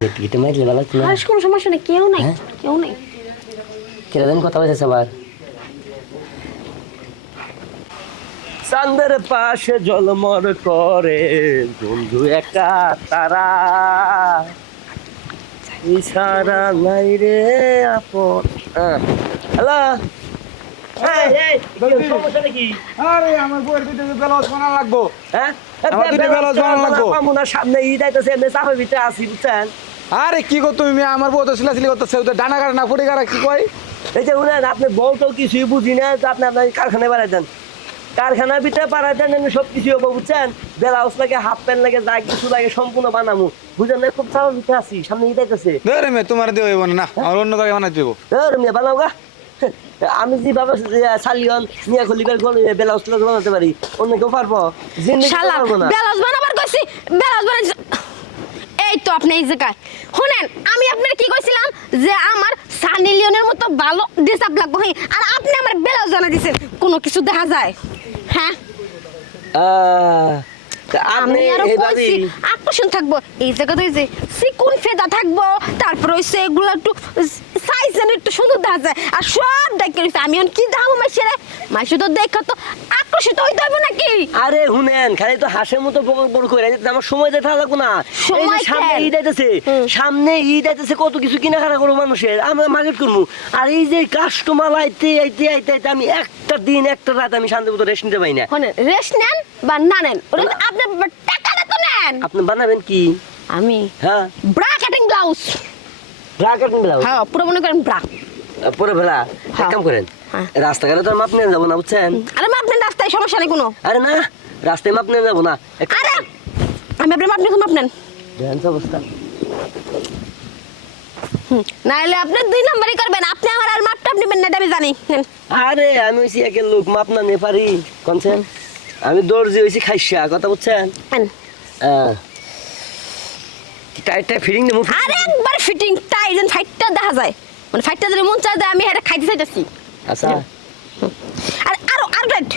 টিকিটে মাইলে ভালো না আর কোনো সমস্যা নেই, কেউ নাই কেউ নাই। কিরকম কথা বলছে সবার চাঁদের পাশে জলমর করে বন্ধু একা তারা ইশারা নাই রে আপন। হ্যালো সামনে ঈদ আইতেছে চাপের ভিতরে আসি বুঝছেন। আরে কি গো তুমি আমার বউ তো সিলাসিলি করতেছে ডানা কাটা না ফুটে কাটা কি কয় এই যে উনি আপনি বউ তো কিছুই বুঝি না আপনি আপনার কারখানায় বাড়াই দেন, কারখানার ভিতরে পাড়াই দেন সব কিছু হবো বুঝছেন। ব্লাউজ লাগে হাফ প্যান্ট লাগে যা কিছু লাগে সম্পূর্ণ বানামু বুঝলেন না। খুব চাপের ভিতরে আসি সামনে ঈদ আইতেছে। ধরে মে তোমার দিয়ে হইব না, আমার অন্য জায়গায় বানাই দিব। মেয়ে বানাও গা, আমি যেভাবে সালিয়ন নিয়ে খলিবার ব্লাউজ বানাতে পারি অন্য কেউ পারবো ব্লাউজ বানাবার কইছি, ব্লাউজ বানাইছি। এই তো আপনি এই জায়গায় শুনেন, আমি আপনার কি কইছিলাম যে আমার সানি লিওনের মতো ভালো ডিসাপ লাগবে, আর আপনি আমার ব্লাউজ বানা দিছেন, কোনো কিছু দেখা যায়? হ্যাঁ আমি আরো কইছি আকর্ষণ থাকবো এই জায়গাতে, যে সিকুন ফেদা থাকবো, তারপর হইছে এগুলো একটু সাইজেন একটু সুন্দর দেখা যায়। আর সব দেখে আমি কি দাম মাইছে মাইছে তো দেখা তো আকর্ষিত হইতে হবে নাকি? আরে শুনেন খালি তো হাসের মতো বড় করে আমার সময় যেতে লাগবো না। সামনে ঈদ আইতেছে, সামনে ঈদ আইতেছে, কত কিছু কেনাকাটা করবো মানুষের, আমরা মার্কেট করবো। আর এই যে কাস্টমার আইতে আইতে আইতে আইতে আমি একটা দিন একটা রাত আমি শান্তি মতো রেস্ট নিতে পাই না। রেস্ট নেন বা না নেন আপনি টাকাটা তো নেন। আপনি বানাবেন কি? আমি হ্যাঁ bra cutting blouse. Bra cutting blouse? হ্যাঁ পুরো মনে করেন ব্রা পুরো ভেলা। এক কাম করেন, রাস্তাঘাটে তো মাপ নিয়ে যাবো না বুঝছেন। আরে মাপ নেন রাস্তায়, সমস্যা নেই কোনো। আরে না রাস্তায় মাপ নিয়ে যাবো না। আরে আমি আপনার মাপ নিয়ে মাপ নেন অবস্থা নাইলে আপনি দুই নাম্বারই করবেন। আপনি আমার আর মাপটা আপনি নেন আমি জানি। আরে আমি হইছি একের লোক মাপ না নিয়ে পারি কোনছেন। আমি দর্জি হইছি খাইসা কথা বুঝছেন। টাইটটা ফিটিং দেবো। আরে একবার ফিটিং টাই যেন ফাইটটা দেখা যায়, মানে ফাইটটা যদি মন চায় আমি এটা খাইতে চাইতেছি। আচ্ছা আর আরো আর রাইট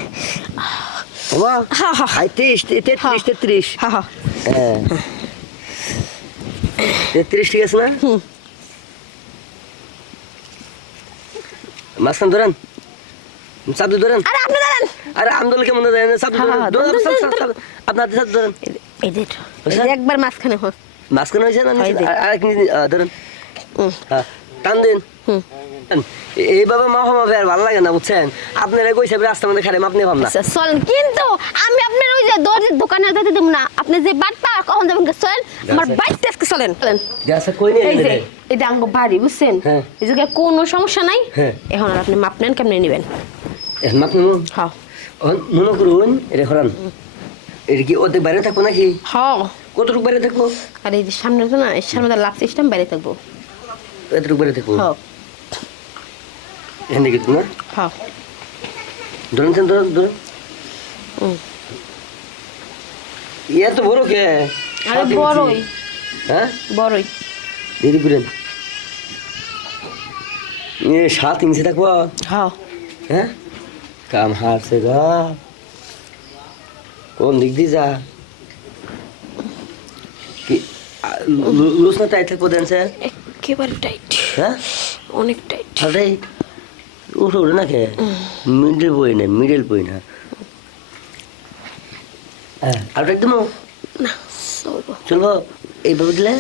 ওয়া হ্যাঁ 33 33 হ্যাঁ হ্যাঁ 33 ঠিক আছে না? মাসখান ধরেন, সাবু ধরেন। আরে আপনি ধরেন। আরে আন্দোলন কেমন ধরেন? সাবু ধরেন, আপনার সাথে ধরেন। এই যে একবার মাঝখানে হোক, মাসখান হয়েছে না? আরেক ধরেন, হ্যাঁ টান দিন। এইভাবে মা হবে আর ভালো লাগে না বুঝছেন। আপনারা কইছে রাস্তার মধ্যে খারাপ আপনি ভাবনা চলেন, কিন্তু আমি আপনার ওই যে দর্জির দোকানে যেতে দেব না। আপনি যে বাটপা কখন যাবেন চলেন, আমার বাইকটা আজকে চলেন চলেন। এই যে এটা আঙ্গ বাড়ি বুঝছেন, এই জায়গায় কোনো সমস্যা নাই। এখন আর আপনি মাপ নেন, কেমনে নেবেন? মাপ নেব? হ্যাঁ মনে করুন এটা করান, এটা কি ওদের বাইরে থাকবো নাকি? হ্যাঁ কতটুকু বাইরে থাকবো? আর এই যে সামনে তো না, এর সামনে লাভ সিস্টেম বাইরে থাকবো। এতটুকু বাইরে থাকবো? হ্যাঁ এখান থেকে না? হ্যাঁ ধরেন ধরেন ধরেন। ইয়া তো বড় কে? আরে বড়ই। হ্যাঁ বড়ই দিদি করেন। 7 ইঞ্চি থাকবো? হ্যাঁ হ্যাঁ কাম হারছে গা। কোন দিক দিয়ে যা লুজ না টাইট থাকবো দেন স্যার? একেবারে টাইট। হ্যাঁ অনেক টাইট। আরে উঠে উঠে না কে? মিডল বই না। হ্যাঁ আর একদম না চলবো চলবো এইভাবে দিলে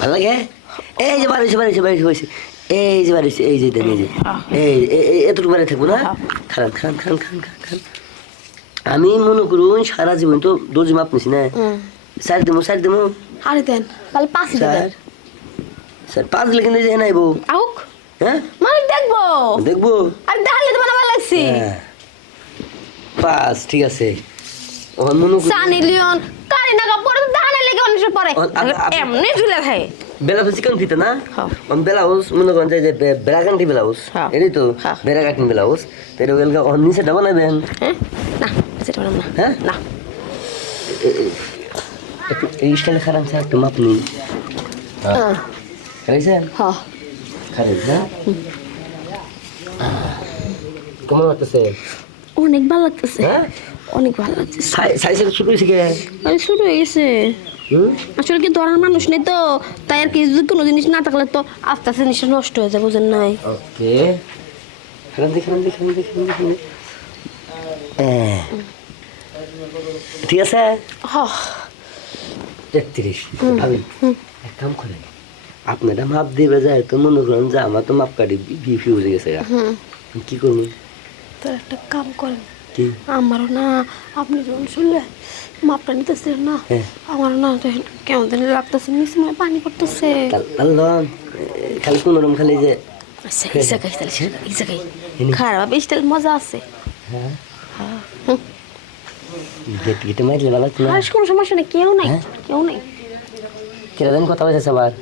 ভালো লাগে। এই যে বাড়িছে এই যে বাড়িছে এই যে দেন, এই যে এই এতটুকু বাড়ি থাকবো না? খান খান খান খান খান খান। আমি মনে করুন সারা জীবন তো দর্জি মাপ নিছি না। স্যার দেবো আরে দেন তাহলে 5 দেন স্যার 5 দিলে কিন্তু যে নাইবো আউক। হ্যাঁ মানে দেখবো আর দেখালে তো বানাবার লাগছি। 5 ঠিক আছে। সানি লিওন কারিনা কাপুর দাহানে লেগে অনেক পরে এমনি ঝুলে থাকে। ব্লাউজ চিকন ফিতে না? ব্লাউজ মনে করেন যে ব্রাগান্টি ব্লাউজ, এটাই তো ব্রাগান্টি ব্লাউজ। তো এটা গেলে নিচে ডাবা নেবেন? না সেটা না। হ্যাঁ না এই স্টাইলে খারাপ স্যার একটু মাপ নিন। খাইছেন? হ্যাঁ খারাপ না? কেমন লাগতেছে? অনেক ভালো লাগতেছে। অনেক ভালো লাগতেছে। সাইজ ছোট হয়েছে কে? শুরু হয়ে গেছে। আসলে কি ধরার মানুষ নেই তো, তাই আর কি যদি কোনো জিনিস না থাকলে তো আস্তে আস্তে জিনিসটা নষ্ট হয়ে যায়, বুঝেন নাই? ওকে ঠিক আছে। হ্যাঁ 33 ভাবি এক কাম করেন, আপনারা মাপ দিবে যায় তো মনে করেন যে আমার তো মাপ কাটি বিফি হয়ে গেছে কি করবো? তো একটা কাম করেন, কি? আমারও না আপনি যখন শুনলে মাপটা নিতেছিলেন না, আমারও না কেমন জানি লাগতেছে, নিচে মনে হয় পানি পড়তেছে। খালি কোনরকম খালি যে আচ্ছা এই জায়গায় তাহলে এই জায়গায় খারাপ স্টাইল মজা আছে। গেটে মারলে ভালো না? আর কোনো সমস্যা নেই, কেউ নাই কেউ নাই। কিরকম কথা বলছে সবার?